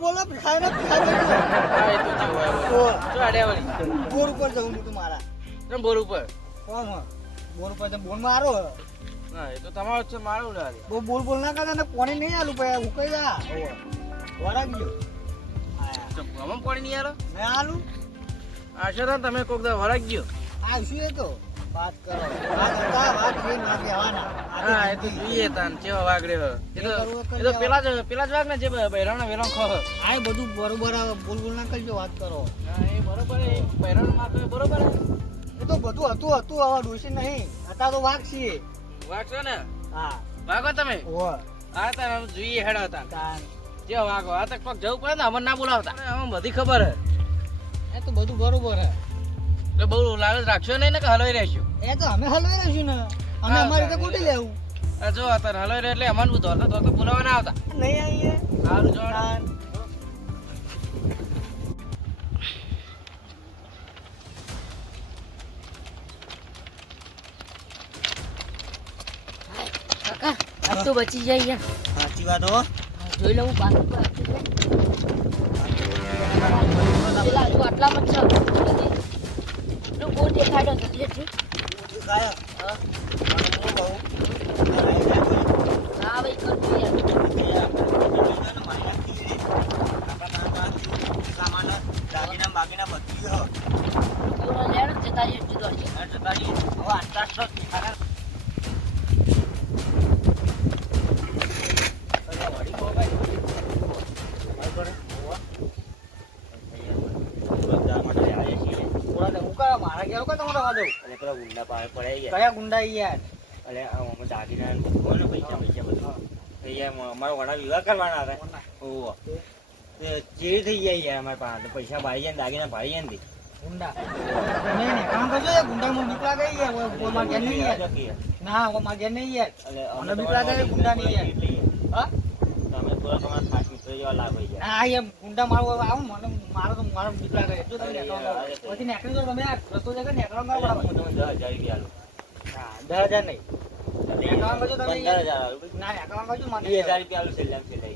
બોલો ખાય ને ખાય હા એ તો જેવું હોય જો આડ્યા વળી બોર ઉપર જવું હું તમારા કેમ બોર ઉપર કોણ બોર ઉપર તો બોલ મારો હા એ તો તમારો છે મારું લાગે બહુ બોલ ના કરતા ને પાણી નહીં આલું ભાઈ હું કઈ જા વરા ગયો તો આમ પાણી નહીં યાર મેં આલું આશા હતા તમે કોક દા વળાઈ ગયો આવશું એ તો વાત કરો વાત હતા વાત એ ના કહેવાના હા એ તો જોઈએ તાન કેવા વાગડે એ તો પેલા જ વાગ ને જે બૈરાનો વેલો ખો આ બધું બરોબર આવે બોલ ના કરજો વાત કરો હા એ બરોબર એ બૈરાનો માં તો બરોબર એ તો બધું હતું હવે ડોસી નહીં હતા તો વાગ છીએ વાગશો ને હા વાગો તમે ઓ હા તાર જોઈએ હેડો તાન તાન જે વાગો આ તો કોક જવું પડે ને અમને ના બોલાવતા અમને બધી ખબર હે એ તો બધું બરોબર હે એટલે બહુ લાલચ રાખશો નહીં ને કે હલવાઈ રહેશું એ તો અમે હલવાઈ રહીશું ને અમે હા, અમારી રીતે કૂટી લેવું જો અત્યારે હલવાઈ રહે એટલે અમારું ધોરતો બોલાવવા ના આવતા નહીં આવીએ સારું જોડાન કાકા આ તો બચી જાય યાર સાચી વાત હો જોઈ લઉં બાજુ પેલા હજુ આટલામાં જ છે પેલું બહુ દેખાડો જલ્દી છે કાયા હા હું કહું હા ભાઈ કરજો યાર બાગીના બધું પૂરો લેણ જતા રહીએ જુદો છે જતા રહીએ હવે આટલા મારા ઘેર કોઈ તમારા વાદો પેલા ગુંડા પાસે પડ્યા કયા ગુંડા યાર એટલે અમે દાગીના ને પૈસા બધું અહીંયા અમારો વડા વિવાહ કરવાના હતા ઓહો ચેરી થઈ જાય યાર અમારા પાસે પૈસા ભાઈ જાય ને દાગીના ભાઈ જાય ને ગુંડા નહીં નહીં કામ કરજો યાર ગુંડા મને બીક લાગે યાર કોઈ માર ઘેર નહીં યાર ના કોઈ માર ઘેર નહીં યાર મને બીક લાગે ગુંડા નહીં યાર હા તમે થોડા તમારા ખાસ મિત્રો જેવા લાગો યાર હા યાર ગુંડા મારવા આવું મને મારો બીક લાગે જો તમે પછી નીકળી જાઓ તમે આ રસ્તો જગ્યા નીકળવા ના બરાબર તમે 10,000 રૂપિયા ના 10,000 નહીં નીકળવા બાજુ તમે 15,000 આલું ના નીકળવા બાજુ મને 2,000 રૂપિયા આલું છેલ્લે છેલ્લે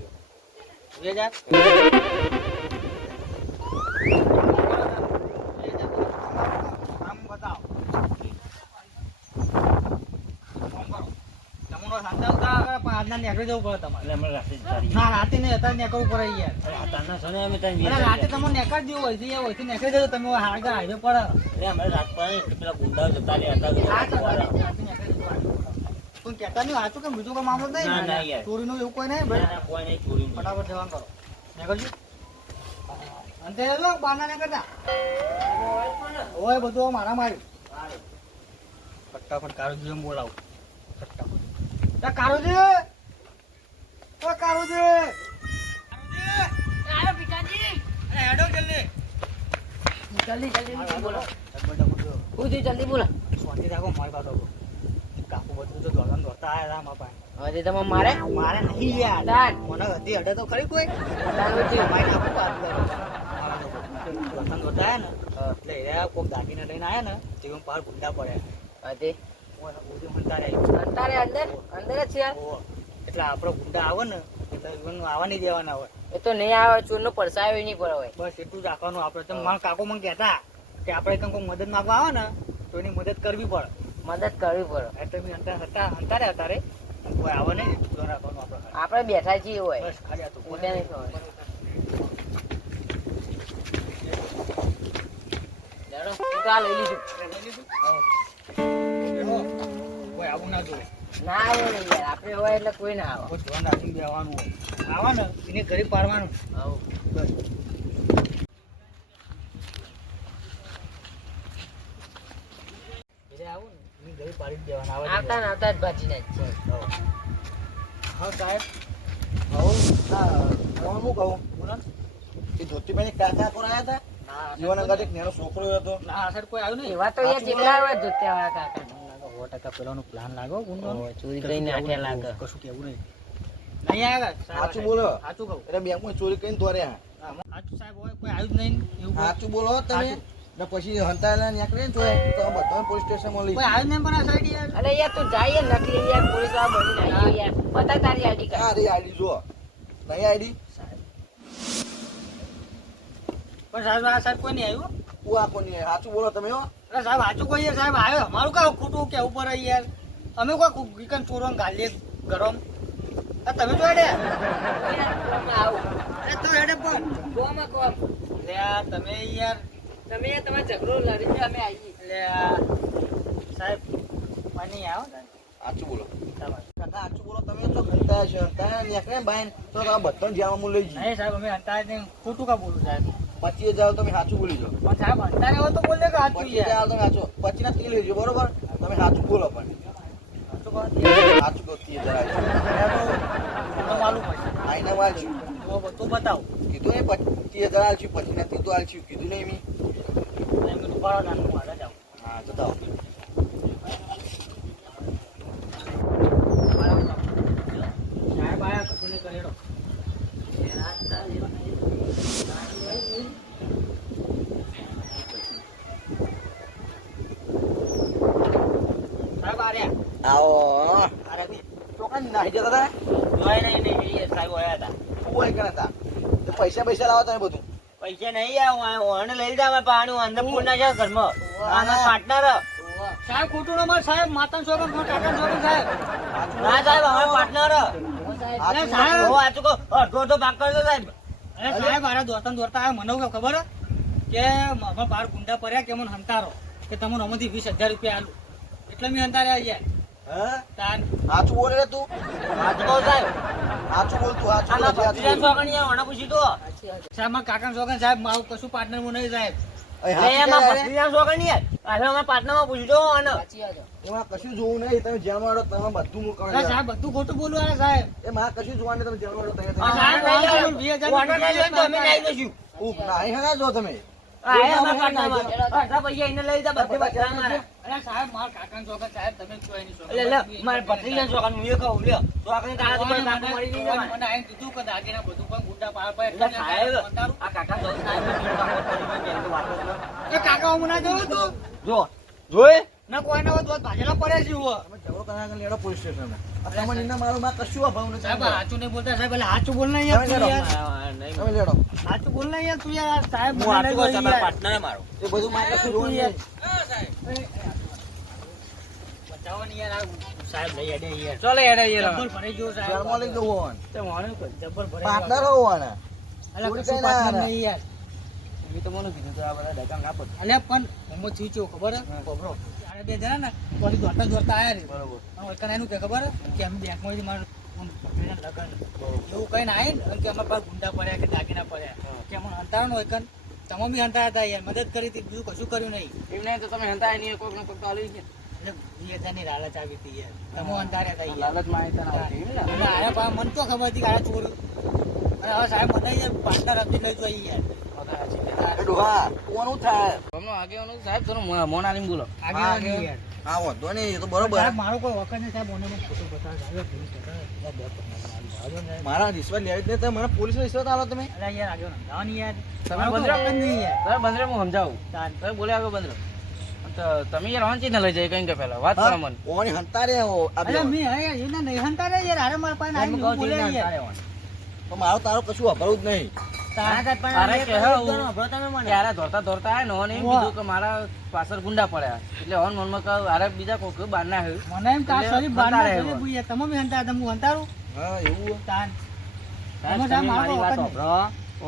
2,000 આમ બતાવો આજના નીકળી જવું પડે તમારે એટલે અમે રાતે જતા રહીએ. ના રાતે નહીં અત્યારે નીકળવું પડે યાર અરે આતાના છો ને અમે ત્યાં અરે રાતે તમે નીકળ જેવું હોય છે હોય નીકળી જજો તમે હાડકા હાઈવે પડે એટલે અમે રાત પડે એટલે પેલા ગુંડાઓ જતા રહ્યા હતા હા તો રાતે નીકળી જજો. કોઈ કહેતા નહીં વાંચું કે બીજું કોઈ મામલો નહીં ના, ને? ના યાર. ચોરીનું એવું કોઈ નહીં ના, ભાઈ ના, કોઈ નહીં ચોરી નહીં. ફટાફટ જવાનું કરો નીકળજો અંતે લો બાના ને કરતા ઓય બધું મારા માર્યું ફટાફટ કારુજી એમ બોલાવું ફટાફટ કારુજી ઓ કારુજી આયો પિતાજી અરે હેડો જલ્દી જલ્દી બોલો હું જલ્દી બોલો શાંતિ રાખો મારી પાસે કાકુ બધું તો દોડવાનું દોડતા આયા હતા મારા પાસે હવે તમે મારે મારે નહીં યાર તાન. મને હતી અડે તો ખરી કોઈ તાન મારી નાખું વાત દોડવાનું દોડતા આયા ને એટલે એ કોક દાગીને લઈને આયા ને તે પાર ગુંડા પડ્યા હતી બધું હંતારે આવ્યું અંતારે અંદર અંદર જ છે યાર એટલે આપડે ગુંડા આવે ને એટલે ઈવન આવવા નહીં દેવાના હોય એ તો નહીં આવે ચોર નો પડસાયો નહીં પડે હોય બસ એટલું જ રાખવાનું આપણે તો મારા કાકો મને કહેતા કે આપણે કંઈક કોઈ મદદ માંગવા આવે ને તો એની મદદ કરવી પડે મદદ કરવી પડે એટલે મેં હંતારે હતારે કોઈ આવે નહીં એટલું રાખવાનું આપણે આપણે બેઠા છીએ હોય બસ ખાલી હતું ઊંધા નહીં ખવાય. ચાલો હું તો આ લઈ લીધું કોઈ આવું ના જોઈએ ના આવે નહીં યાર આપણે હોય એટલે કોઈ ના આવે કોઈ ધ્યાન રાખીને બેવાનું હોય આવે ને એને ઘરે પાડવાનું આવું બસ એટલે આવું ને એને ઘરે પાડી જ દેવાના આવે આવતા ને આવતા જ ભાજી નાખ હા સાહેબ હું કહું બોલો એ ધોતી પાણી કાકા કોણ આવ્યા હતા જીવનગર એક નાનો છોકરો હતો ના સર કોઈ આવ્યું નહીં એવા તો યાર જેટલા હોય જોત્યા વાળા કાકા 100% પેલાનો પ્લાન લાગો ગુંડો ઓય, ચોરી કરીને નાખ્યા લાગે. કશું કેવું નહીં નહીં આવ્યા સાચું બોલો. સાચું કહું એટલે બેંકમાં ચોરી કરીને દોર્યા સાચું સાહેબ હોય કોઈ આવ્યું જ નહીં એવું કોઈ સાચું બોલો તમે સાચું. ને પછી હંતાયેલા નીકળે ને તો બધા પોલીસ સ્ટેશનમાં લઈ આવ્યું જ નહીં પણ આ સાઈડ યાર અરે યાર તું જાય યાર નકલી યાર પોલીસ વાળા બની નાખ્યો યાર બતા તારી આઈડી કાર્ડ આઈડી જો નહીં આઈડી પણ સાહેબ આ સાહેબ કોઈ નહીં આવ્યું. તું આ કોની સાચું બોલો તમે હો. અરે સાહેબ સાચું કહીએ સાહેબ આવ્યો અમારું કાં ખોટું કેવું પડે યાર અમે કોઈ વિકન ચોરો ગાલીએ ગરમ તમે તો હેડે આવું અરે તો હેડે પણ કોમાં કોમ એટલે આ તમે યાર તમે તમારો ઝઘડો લડીને અમે આવીએ એટલે આ સાહેબ પાણી આવો ને સાચું બોલો તમારે. કાકા સાચું બોલો તમે તો હંતા છે હંતા નીકળે ને બાય તો તમે બધાને જ્યાં હું લઈ જઈએ નહીં સાહેબ અમે હંતા ને ખોટું કા બોલું સાહેબ 25,000 તમે સાચું બોલી જાઓ. પણ સાહેબ હંતા ને હોય તો બોલ દે કે સાચું 25,000 યાર તમે સાચું 25 ના 30 લેજો બરોબર તમે સાચું બોલો પણ સાચું કહો. સાચું કહો 30,000 તો માલુમ પડશે આઈને વાંચ્યું તો બતાવો કીધું ને 25,000 આલશું 25 ના 30 આલશું કીધું નહીં મેં. એમ તો બરાબર નાનું મારે જાવ હા તો તાવ સાહેબ આયા કશું નહીં કરેલો સાહેબ આ રહ્યા આવો આ રહ્યા ચોકન નાહી જતા હતા જોઈ નહીં એ સાહેબ આવ્યા હતા. શું હોય કરે હતા તો પૈસા લાવો તમે બધું પૈસા નહીં ઓને લઈ લીધા અમે પાણી અંદર પૂર નાખ્યા ઘરમાં આના પાર્ટનર સાહેબ ખોટું ન માર સાહેબ માતાનો છોકરો કાકાનો છોકરો સાહેબ ના સાહેબ અમારા પાર્ટનર અરે સાહેબ હું આચું કહું અડધો ભાગ કરજો સાહેબ અરે સાહેબ આરા દોસ્તાને દોરતા આવ્યા મને શું ખબર કે મારા બાર ગુંડા પડ્યા કે મને હંતારો કે તમને અમથી 20,000 રૂપિયા આલું એટલે મેં હંતાર્યા યાર હા તાન સાચું બોલે રે તું આચું કહું સાહેબ સાચું બોલ તું આના સાચું બોલ ભત્રીજા છોકરીએ ઓને પૂછી તો સાહેબ મારા કાકાનો છોકરો સાહેબ મારું કશું પાર્ટનર હું નહીં સાહેબ એમાં ભત્રીજા છોકરી યાર આજે અમારા પાર્ટનરમાં પૂછી દો અને સાચી વાત છે. એમાં કશું જોવું નહીં તમે જેમ વાળો તમે બધું મૂકો અરે સાહેબ બધું ખોટું બોલું અરે સાહેબ એ માં કશું જોવાનું નહીં, તમે જેમ વાળો તૈયાર આ થઈ સાહેબ સાહેબ, નહીં યાર. ઓને નહીં લઈને તો અમે નહીં દઈશું. ઉપ નાહી હે જો તમે આ એ અમારા પાર્ટનરમાં. અડધા પૈસા એને લઈ લીધા, બધે બચા અમારા. અરે સાહેબ મારા કાકાનો છોકરો સાહેબ તમે જ કોઈ નહીં એટલે લે, મારા ભત્રીજા છોકરાનું હું એ કહું, લ્યો. છોકરીને કાકા તો કોઈ કાકો મળી નહીં જવાય. મને આઈને કીધું કે દાગીના બધું પણ ગુંડા પાર પાર એટલે સાહેબ, આ કાકા જો સાહેબ બધું કાકો પડી ગયું, એની વાત જ ન. એ કાકા હું ના જોઉં તું જો જોઈ ના કોઈ ના હોય તો ભાજેલા પડ્યા છે હું તમે ઝઘડો કરવા આગળ લેડો પોલીસ સ્ટેશન તમે નિના મારું માં કશું અભાવ નથી સાહેબ હાચું નહીં બોલતા સાહેબ એટલે હાચું બોલ નહીં યાર તું યાર તમે લેડો હાચું બોલ નહીં યાર તું યાર સાહેબ હું આટલું કહું, મને તમારા યાર. પાર્ટનરે મારો. એ બધું માં કશું જોવું નહીં બચાવો ને યાર આ સાહેબ લઈ હેડે યાર ચાલો હેડે યાર જબ્બર ભરાઈ ગયો સાહેબ જેલમાં લઈ જવું હોવાનું તે મોણું કોઈ જબ્બર ભરાઈ પાર્ટનર ગયો હોવાના અલા થોડી કશું કઈ ના પાછળ હારે. નહીં યાર એ તો મને કીધું તો આ બધા ડકા ના પડે અલ્યા પણ હું થયું છે ખબર હે ખબરો આને બે જણા ને પછી દોડતા દોડતા આયા રે બરોબર અને ઓયકન એનું કે ખબર હે કે અમે બેંકમાંથી મારું આમ ભત્રીજાનું લગન એવું કઈ ના આવીને કે અમારા પાસે ગુંડા પડ્યા કે દાગીના પડ્યા કે અમને હંતાડો ઓયકન તમે બી હંતા હતા યાર મદદ કરી હતી બીજું કશું કર્યું નહીં એમ નહીં તો તમે હંતા નહીં કોઈક ને કોઈક તો આલી છે એટલે 20,000 ની લાલચ આવી હતી યાર તમે હંતાર્યા હતા યાર લાલચ માં આવી તને આવતી એમ ને એટલે આયા પા મને તો ખબર હતી કે આ ચોર્યું અને હવે સાહેબ મને યાર પાર્ટનર આપી લઈ જોઈએ યાર એ ડોહા કોનું થાય હમણાં આગેવાનો સાહેબ થોડું મોન આલીને બોલો આગળ યાર હા વાંધો નહીં એ તો બરોબર સાહેબ મારો કોઈ વખત નહીં સાહેબ મને ફોટો બતાવે સાહેબ પોલીસ સ્ટેશન મારા રિશ્વત લેવી જ નહીં તો મને પોલીસ રિશ્વત આલો તમે અરે યાર આગળ નંદાવાની યાર તમે મારો કોઈ બંધ વખત નહીં યાર તમે બંધ હું સમજાવું તાન તમે બોલે આગળ બંધ તો તમે યાર વાંચી ને લઈ જાય કઈ કે પહેલા વાત કરો મને ઓની હંતા રે આ બે અરે મી હે એને નહીં હંતા રે યાર અરે મારા પાસે આવીને હું બોલે યાર તો મારો તારો કશું અભાવ જ નહીં અરે કે ત્યારે દોડતા દોડતા આયા ને ઓને એમ કીધું કે મારા પાછળ ગુંડા પડ્યા એટલે ઓન મનમાં કહું અરે બીજા કોઈ બહાર ના આવ્યું મને એમ કા એટલે સોરી બાર હંતારે ના એવો. યાર તમે બી હંતા તમે હું હંતારું હા એવું તાન સાહેબ, તમે સાહેબ તમે મારો મારી વાત વખત નહીં. સાંભળો.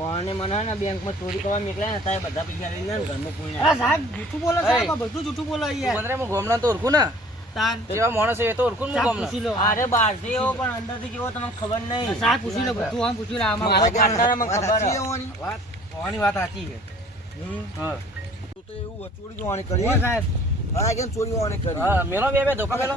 ઓને મને હે ને બેંકમાં ચોરી કરવા મોકલ્યા ને તારે બધા પૈસા લઈને ઘરમાં પૂરી અરે સાહેબ જૂઠું બોલો સાહેબ આ બધું જૂઠું બોલો યાર બંદરે હું ગોમના તો ઓળખું ને તાન જેવા માણસ છે એ તો ઓળખું ને હું સાહેબ ગોમના પૂછી લો અરે બહારથી એવો પણ અંદરથી કેવો તમને ખબર નહીં. સાહેબ પૂછી લો બધું આમ પૂછી લો આમાં મારા વાત- પાર્ટનરે મને ખબર સાચી હે. હોવાની. વાત હોવાની વાત સાચી છે હા તું તો એવું ચોરી જોવાની કરી ઓ સાહેબ હા કેમ ચોરી જોવાની કરી હા મેલો બે ધોકા મેલો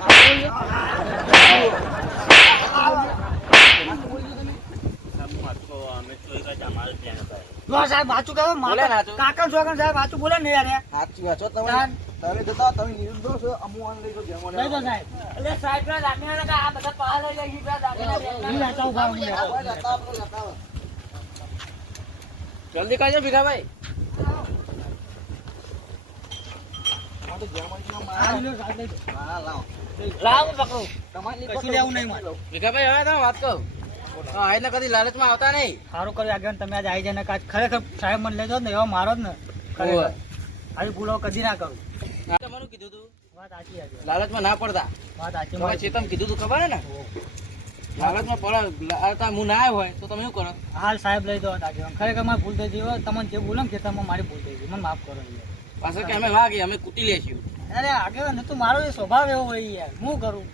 અમે ચોરી કરતા અમારો પ્લાન હતો. લો સાહેબ સાચું કહો બોલે ને સાચું. કાકા છોકરા સાહેબ સાચું બોલે ને યાર સાચી વાત છો તમે તાન. તમે જતા તમે નિર્દોષ છો અમુ આને લઈ જાઓ જેમ લઈ દો સાહેબ એટલે સાહેબ પેલા દાગીના લગા, આ બધા પાછળ લઈ ગઈ, પેલા દાગીના બેંકના. નહીં લેતા ઉભા હું યાર. જલ્દી કરજો ભીખાભાઈ આ લો સાહેબ લઈ દો. હા લાવો લાવ હું પકડું. કશું લેવું નહીં મારે ભીખાભાઈ હવે તમે વાત કહું હા એટલે કદી લાલચમાં આવતા નહીં. સારું કર્યું આગળ તમે આજે આવી જાય ને કાચ ખરેખર સાહેબ મને લેજો ને એવો મારો જ ને ખરેખર ઓવે. આવી ભૂલો કદી ના કરું. આ તમારું કીધું તું વાત સાચી આજે લાલચમાં ના પડતા. વાત સાચી તમે મારી. ચેતમ કીધું તું ખબર હે ને લાલચમાં પડે હું ના આવ્યો હોય તો તમે શું કરો? હાલ સાહેબ લઈ દો આગળ ખરેખર મારી ભૂલ થઈ ગઈ હોય તમને જે બોલો ને ખેતરમાં મારી ભૂલ થઈ ગઈ મને માફ કરો યાર. પાછળ કે અમે વાગી અમે કૂટી લેશું. અરે આગળ ન તો મારો એ સ્વભાવ એવો હોય યાર હું કરું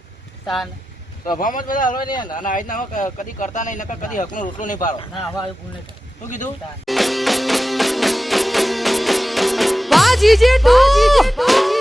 તાન સ્વભાવમાં જ બધા હલવાય નહીં અને આ રીતના હવે કદી કરતા નહીં નકર કદી હકનો રોટલો નહીં પાડો. ના હવે આવી ભૂલ નહીં થાય. શું કીધું? તાન. વાહ જીજે તું